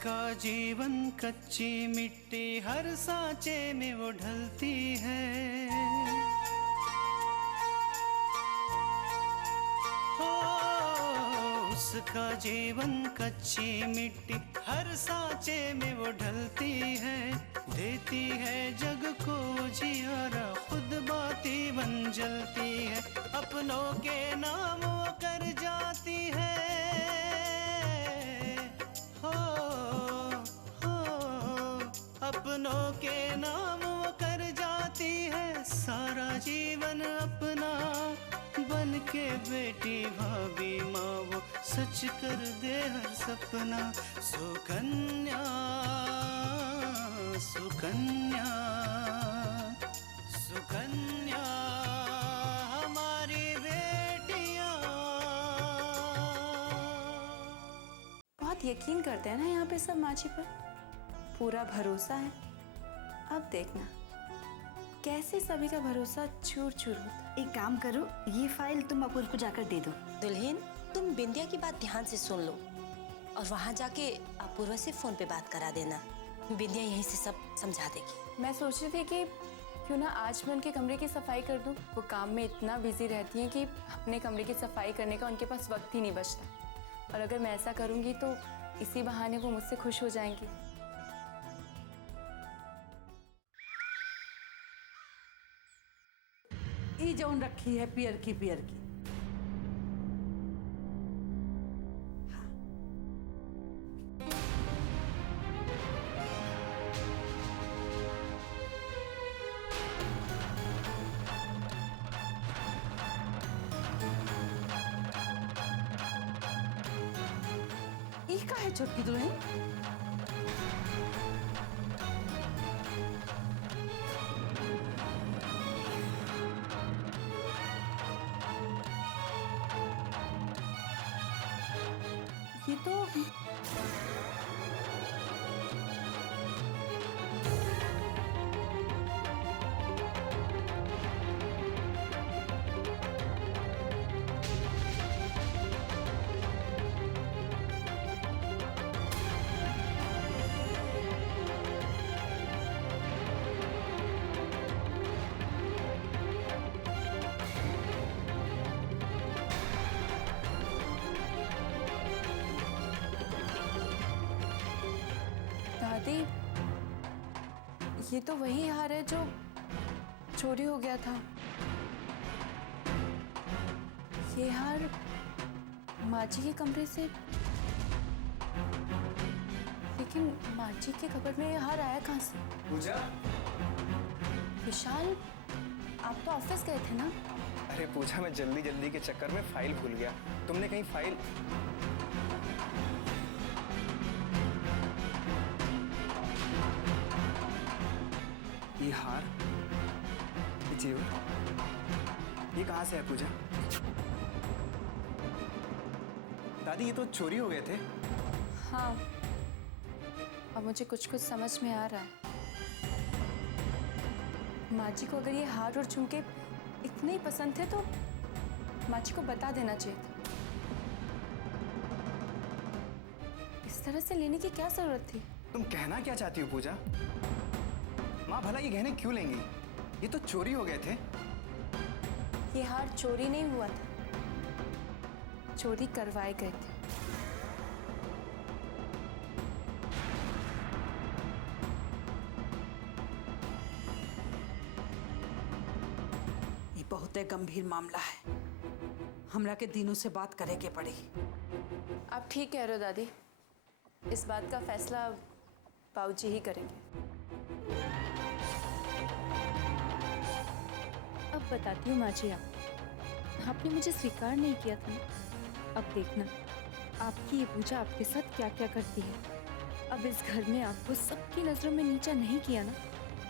उसका जीवन कच्ची मिट्टी हर सांचे में वो ढलती है। हो उसका जीवन कच्ची मिट्टी हर सांचे में वो ढलती है। देती है जग को जियारा, खुद बाती बन जलती है। अपनों के नाम वो कर जाती है। अपनों के नाम वो कर जाती है। सारा जीवन अपना बन के बेटी भाभी माँ वो सच कर दे हर सपना। सुकन्या सुकन्या सुकन्या हमारी बेटियाँ। बहुत यकीन करते हैं ना यहाँ पे सब माची पर, पूरा भरोसा है। अब देखना कैसे सभी का भरोसा चूर चूर होता। एक काम करो, ये फाइल तुम अपूर्व को जाकर दे दो। दुल्हन, तुम बिंदिया की बात ध्यान से सुन लो और वहाँ जाके अपूर्व से फोन पे बात करा देना। बिंदिया यहीं से सब समझा देगी। मैं सोच रही थी कि क्यों ना आज मैं उनके कमरे की सफाई कर दूं। वो काम में इतना बिजी रहती हैं कि अपने कमरे की सफाई करने का उनके पास वक्त ही नहीं बचता। और अगर मैं ऐसा करूंगी तो इसी बहाने वो मुझसे खुश हो जाएंगी। ई जौन रखी है पियर की ई का है छोटकी दुल्हन। ये तो दादी, ये तो वही हार है जो चोरी हो गया था। ये हार माची के कमरे से, लेकिन माची के कपड़ में ये हार आया कहाँ से? पूजा, विशाल, आप तो ऑफिस गए थे ना? अरे पूजा, मैं जल्दी के चक्कर में फाइल भूल गया। तुमने कहीं फाइल? ये हार, ये जेवर, ये कहाँ से है पूजा? दादी, ये तो चोरी हो गए थे। हाँ, अब मुझे कुछ समझ में आ रहा है। माची को अगर ये हार और झुमके इतने ही पसंद थे तो माची को बता देना चाहिए था। इस तरह से लेने की क्या जरूरत थी? तुम कहना क्या चाहती हो पूजा? माँ भला ये गहने क्यों लेंगी? ये तो चोरी हो गए थे। ये हार चोरी नहीं हुआ था, चोरी करवाए गए थे। ये बहुत गंभीर मामला है, हमरा के दिनों से बात करे के पड़ी। आप ठीक कह रहे हो दादी, इस बात का फैसला बाबूजी ही करेंगे। अब बताती हूँ माची, आपने मुझे स्वीकार नहीं किया था ना। अब देखना आपकी ये पूजा आपके साथ क्या क्या करती है। अब इस घर में आपको सबकी नजरों में नीचा नहीं किया ना,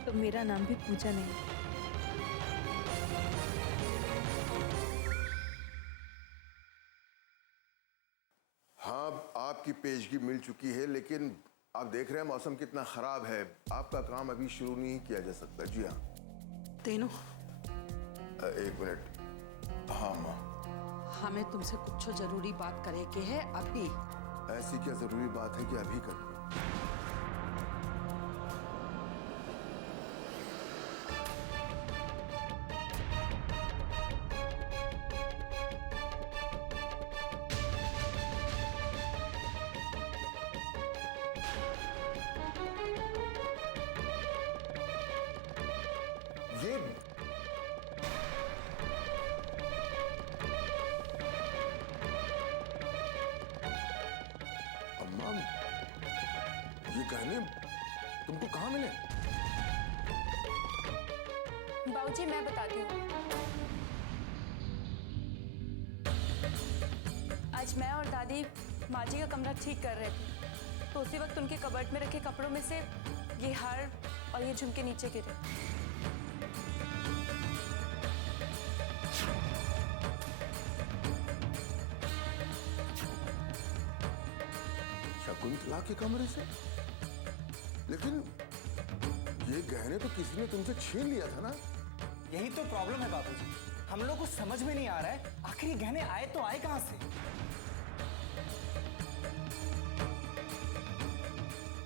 तो मेरा नाम भी पूजा नहीं। हाँ, आपकी पेशगी मिल चुकी है, लेकिन आप देख रहे हैं मौसम कितना खराब है। आपका काम अभी शुरू नहीं किया जा सकता। जी हाँ। तीनों, एक मिनट। हाँ माँ, हमें तुमसे कुछ जरूरी बात करे के है अभी। ऐसी क्या जरूरी बात है कि अभी कर लूं? ये अम्मा, ये गहने तुमको कहाँ मिले? बाबूजी मैं बताती हूँ। आज मैं और दादी माँ जी का कमरा ठीक कर रहे थे, तो उसी वक्त उनके कबर्ड में रखे कपड़ों में से ये हार और ये झुमके नीचे गिरे। शकुंतला के कमरे से? लेकिन ये गहने तो किसी ने तुमसे छीन लिया था ना? यही तो प्रॉब्लम है बाबूजी, हम लोग को समझ में नहीं आ रहा है आखिर ये गहने आए तो आए कहां से।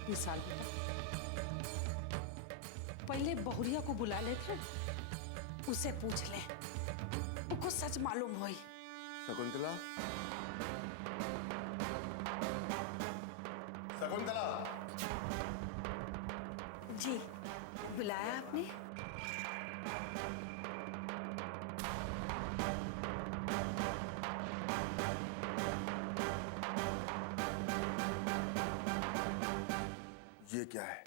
विशाल बेटा, पहले बहुरिया को बुला लेते, उसे पूछ ले, उसको सच मालूम होई। शकुंतला, शकुंतला, जी, बुलाया आपने? ये क्या है?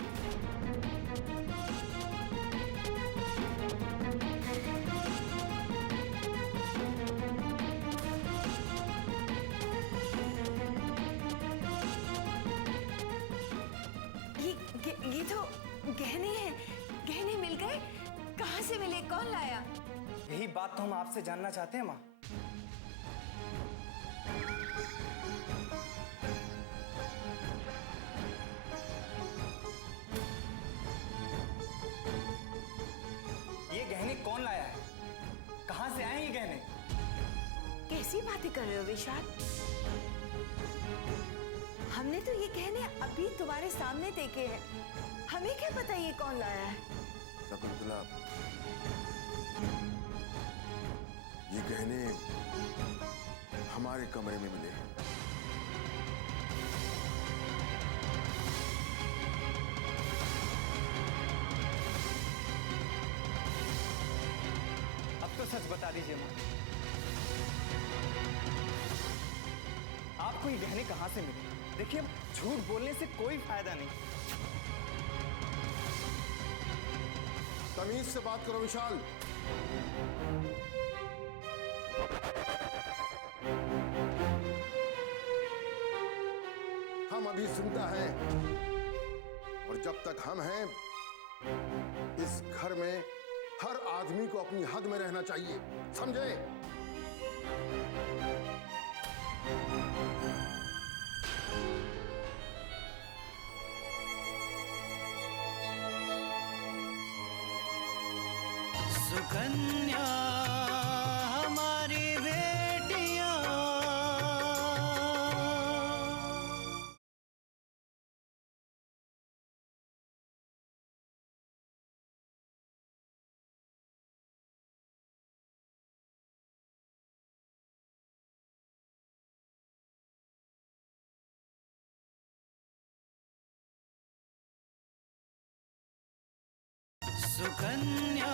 ये तो गहने हैं। गहने मिल गए? कहाँ से मिले? कौन लाया? यही बात तो हम आपसे जानना चाहते हैं माँ। ये गहने कौन लाया है? कहाँ से आए ये गहने? कैसी बातें कर रहे हो विशाल? हमने तो ये गहने अभी तुम्हारे सामने देखे हैं। हमें क्या पता ये कौन लाया है? शकुंतला, ये गहने हमारे कमरे में मिले हैं। अब तो सच बता दीजिए माँ, आपको ये गहने कहाँ से मिले? देखिए, झूठ बोलने से कोई फायदा नहीं। तमीज से बात करो विशाल। हम अभी जिंदा हैं, और जब तक हम हैं, इस घर में हर आदमी को अपनी हद में रहना चाहिए, समझे? सुकन्या हमारी बेटियां, सुकन्या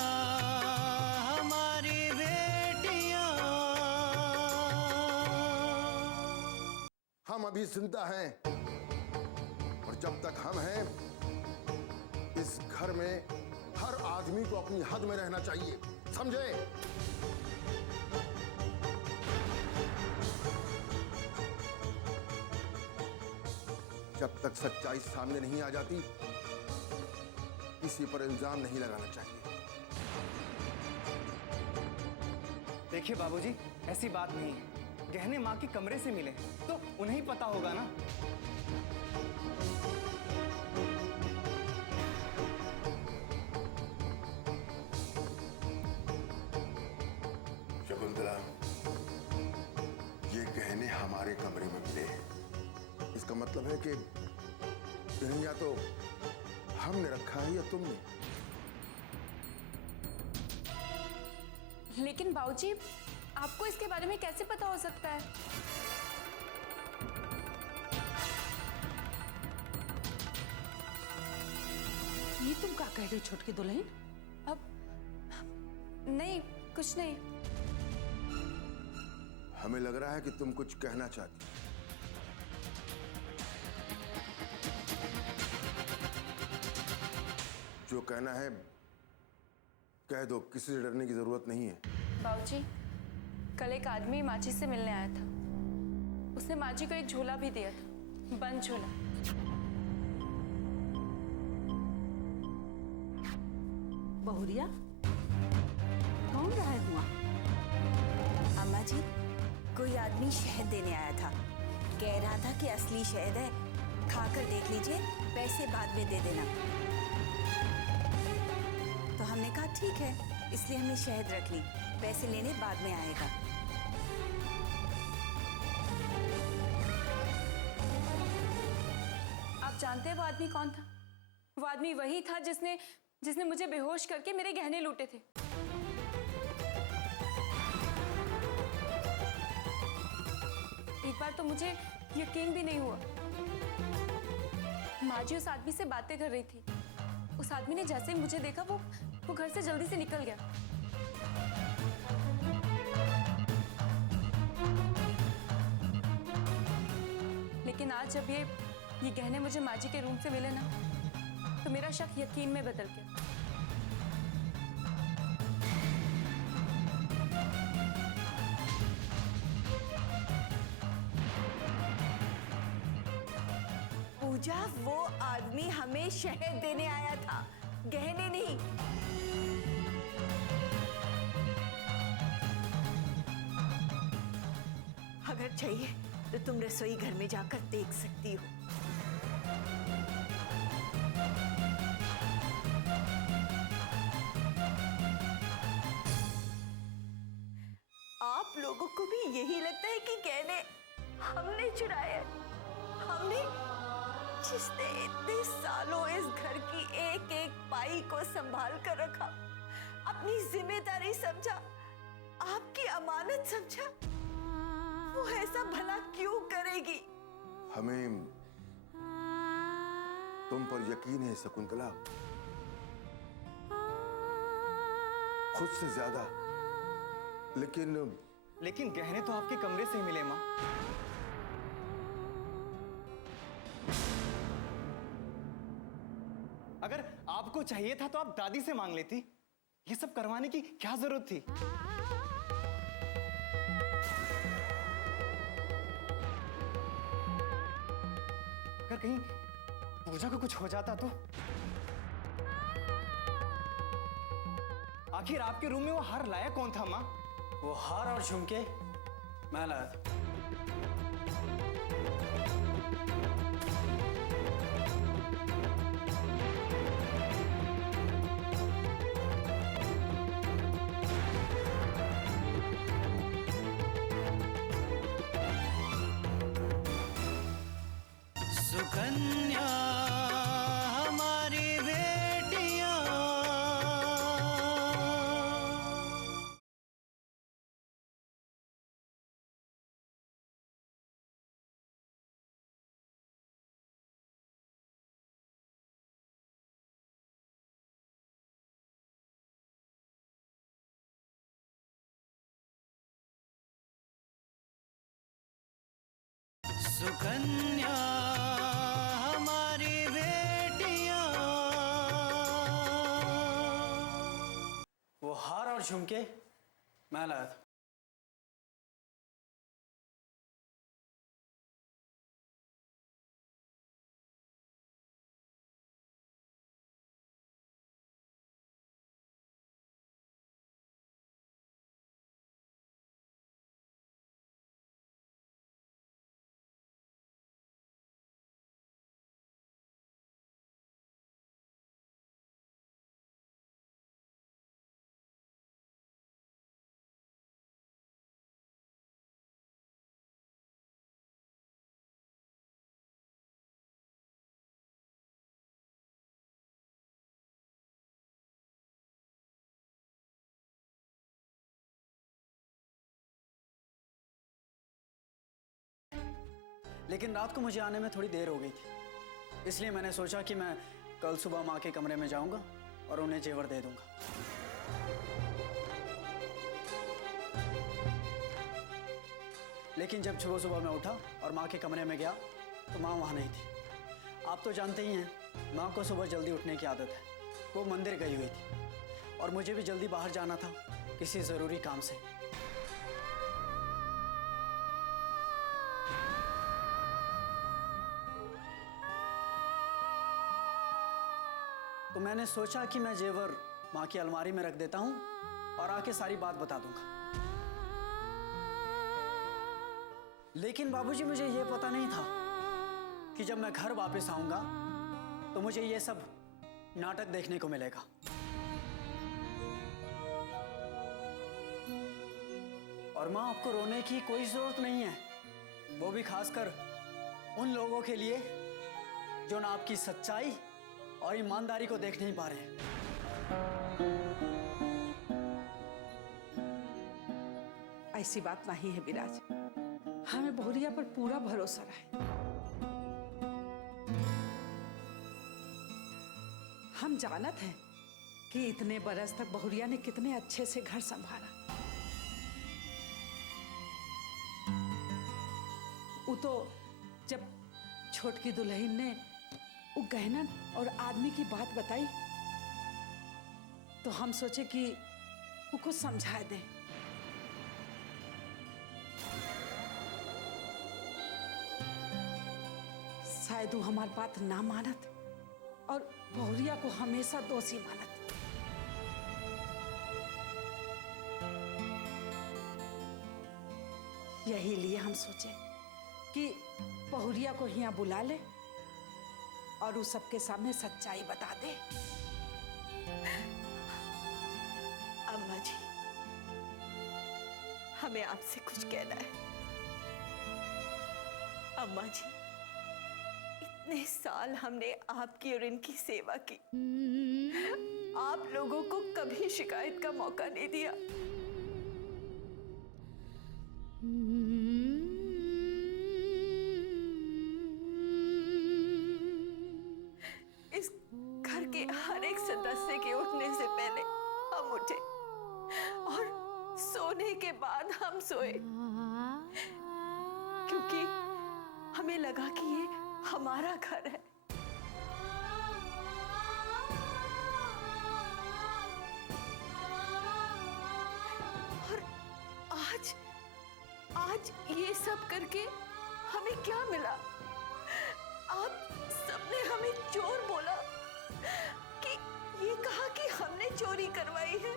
हमारी बेटियां। हम अभी जिंदा हैं, और जब तक हम हैं, इस घर में हर आदमी को अपनी हद में रहना चाहिए, समझे? जब तक सच्चाई सामने नहीं आ जाती, किसी पर इल्जाम नहीं लगाना चाहिए। देखिए बाबूजी, ऐसी बात नहीं है। गहने माँ के कमरे से मिले तो उन्हें ही पता होगा ना। शकुंतला, ये गहने हमारे कमरे में मिले हैं। इसका मतलब है कि इन्हें या तो हमने रखा है या तुमने। लेकिन बाबूजी, आपको इसके बारे में कैसे पता हो सकता है? ये तुम क्या कह रही छोटकी दुल्हन? अब नहीं, कुछ नहीं। हमें लग रहा है कि तुम कुछ कहना चाहती हो। जो कहना है कह दो, किसी से डरने की जरूरत नहीं है। बाबूजी, कल एक आदमी माची से मिलने आया था। उसने माची को एक झोला भी दिया था, बंद झोला। बहुरिया, कौन रहा है हुआ? अम्मा जी, कोई आदमी शहद देने आया था। कह रहा था कि असली शहद है, खाकर देख लीजिए, पैसे बाद में दे देना। तो हमने कहा ठीक है, इसलिए हमने शहद रख ली, पैसे लेने बाद में आएगा। आप जानते हैं वो आदमी कौन था? वो आदमी वही था जिसने मुझे बेहोश करके मेरे गहने लूटे थे। एक बार तो मुझे यकीन भी नहीं हुआ। माँ जी उस आदमी से बातें कर रही थी। उस आदमी ने जैसे ही मुझे देखा वो घर से जल्दी से निकल गया। लेकिन आज जब ये गहने मुझे माँ जी के रूम से मिले ना, तो मेरा शक यकीन में बदल गया। पूजा, वो आदमी हमें शहद देने आया था, गहने नहीं। अगर चाहिए तो तुम रसोई घर में जाकर देख सकती हो। आप लोगों को भी यही लगता है कि गहने हमने चुराए? हमने, जिसने इतने सालों इस घर की एक एक पाई को संभाल कर रखा, अपनी जिम्मेदारी समझा, आपकी अमानत समझा, वो ऐसा भला क्यों करेगी? हमें तुम पर यकीन है शकुंतला, खुद से ज्यादा। लेकिन गहने तो आपके कमरे से ही मिले माँ। अगर आपको चाहिए था तो आप दादी से मांग लेती। ये सब करवाने की क्या जरूरत थी? अगर कहीं पूजा को कुछ हो जाता तो? आखिर आपके रूम में वो हार लाया कौन था माँ? वो हार और झुमके मैं लाया था। सुकन्या हमारी बेटियां, सुकन्या हमारी बेटियां। वो हार और झुमके मैं लाया था। लेकिन रात को मुझे आने में थोड़ी देर हो गई थी, इसलिए मैंने सोचा कि मैं कल सुबह माँ के कमरे में जाऊंगा और उन्हें जेवर दे दूंगा। लेकिन जब सुबह सुबह मैं उठा और माँ के कमरे में गया तो माँ वहाँ नहीं थी। आप तो जानते ही हैं माँ को सुबह जल्दी उठने की आदत है। वो मंदिर गई हुई थी और मुझे भी जल्दी बाहर जाना था किसी ज़रूरी काम से। तो मैंने सोचा कि मैं जेवर माँ की अलमारी में रख देता हूँ और आके सारी बात बता दूंगा। लेकिन बाबूजी, मुझे ये पता नहीं था कि जब मैं घर वापस आऊंगा तो मुझे ये सब नाटक देखने को मिलेगा। और माँ, आपको रोने की कोई जरूरत नहीं है, वो भी खासकर उन लोगों के लिए जो ना आपकी सच्चाई और ईमानदारी को देख नहीं पा रहे हैं। ऐसी बात नहीं है विराज, हमें बहुरिया पर पूरा भरोसा है। हम जानत हैं कि इतने बरस तक बहुरिया ने कितने अच्छे से घर संभाला। वो तो जब छोटकी दुल्हन ने वो गहना और आदमी की बात बताई तो हम सोचे कि वो कुछ समझा दें। शायद वो हमारी बात ना मानत और बहुरिया को हमेशा दोषी मानत। यही लिए हम सोचे कि बहुरिया को यहाँ बुला ले और उस सबके सामने सच्चाई बता दे। अम्मा जी, हमें आपसे कुछ कहना है। अम्मा जी, इतने साल हमने आपकी और इनकी सेवा की, आप लोगों को कभी शिकायत का मौका नहीं दिया। इस घर के हर एक सदस्य के उठने से पहले हम उठे और सोने के बाद हम सोए, क्योंकि हमें लगा कि ये हमारा घर है। और आज ये सब करके हमें क्या मिला? आप सबने हमें चोर बोला, कि ये कहा कि हमने चोरी करवाई है।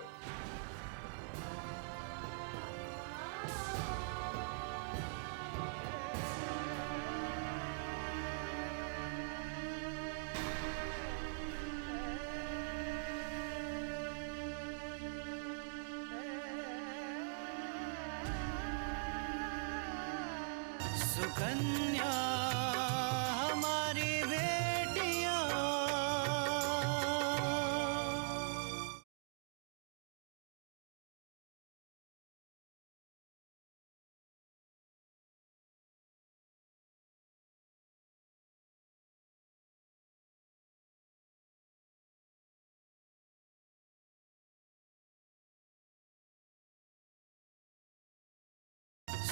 सुकन्या हमारी बेटियां,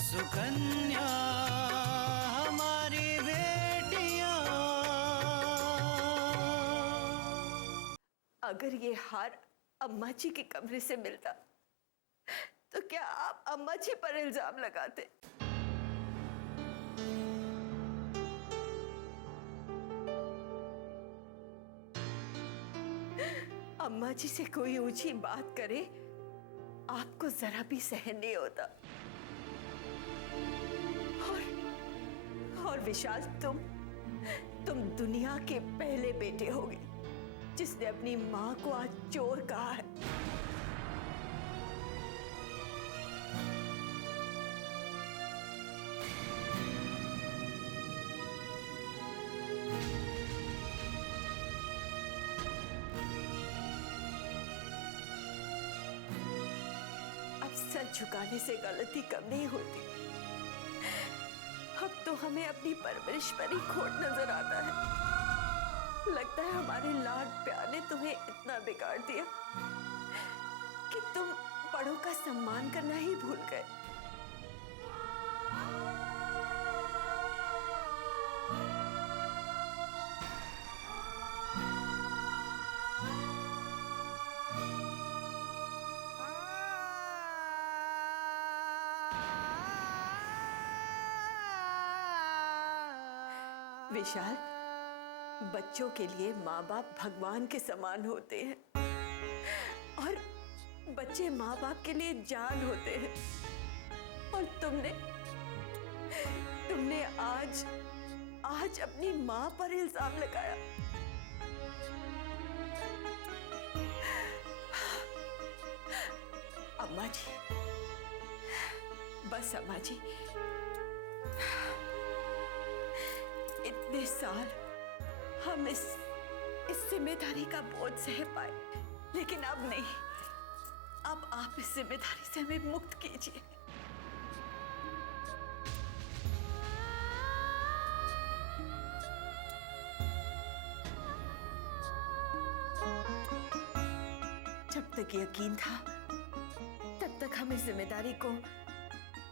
सुकन्या हमारी बेटियां। अगर ये हार अम्मा जी के कमरे से मिलता तो क्या आप अम्मा जी पर इल्जाम लगाते? अम्मा जी से कोई ऊंची बात करे, आपको जरा भी सहन नहीं होता। और विशाल, तुम दुनिया के पहले बेटे होगे जिसने अपनी माँ को आज चोर कहा है। अब सच झुकाने से गलती कम नहीं होती। अब तो हमें अपनी परवरिश पर ही खोट नजर आता है। लगता है हमारे लाड प्यार ने तुम्हें इतना बिगाड़ दिया सम्मान करना ही भूल गए। विशाल, बच्चों के लिए माँ बाप भगवान के समान होते हैं और बच्चे माँ बाप के लिए जान होते हैं। और तुमने आज अपनी माँ पर इल्जाम लगाया। अम्मा जी, बस अम्मा जी, इतने साल हम इस जिम्मेदारी का बोझ सह पाए, लेकिन अब नहीं। अब आप इस जिम्मेदारी से हमें मुक्त कीजिए। जब तक यकीन था तब तक हम इस जिम्मेदारी को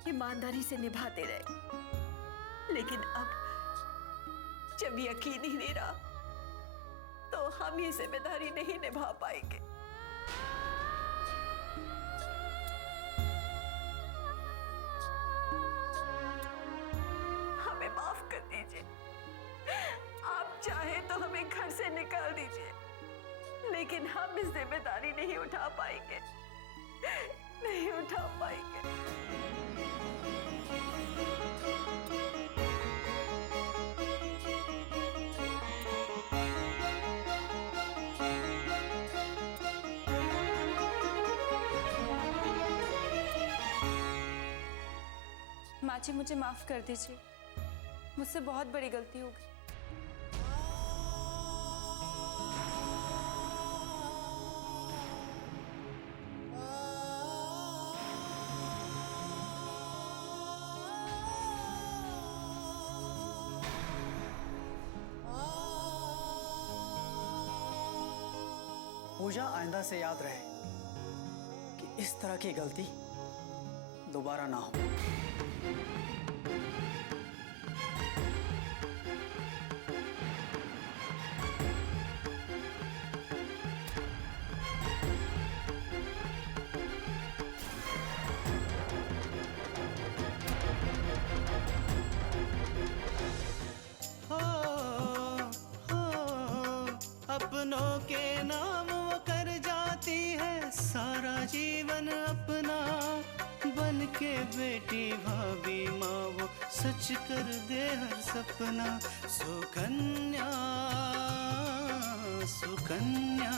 ईमानदारी से निभाते रहे, लेकिन अब जब यकीन ही नहीं रहा तो हम ये जिम्मेदारी नहीं निभा पाएंगे। हमें माफ कर दीजिए। आप चाहे तो हमें घर से निकाल दीजिए, लेकिन हम इस जिम्मेदारी नहीं उठा पाएंगे, नहीं उठा पाएंगे। माँ जी, मुझे माफ कर दीजिए, मुझसे बहुत बड़ी गलती हो गई। पूजा, आइंदा से याद रहे कि इस तरह की गलती दोबारा ना हो। अपनों के नाम वो कर जाती है सारा जीवन अपना, बन के बेटी भाभी माँ वो सच कर दे हर सपना। सुकन्या सुकन्या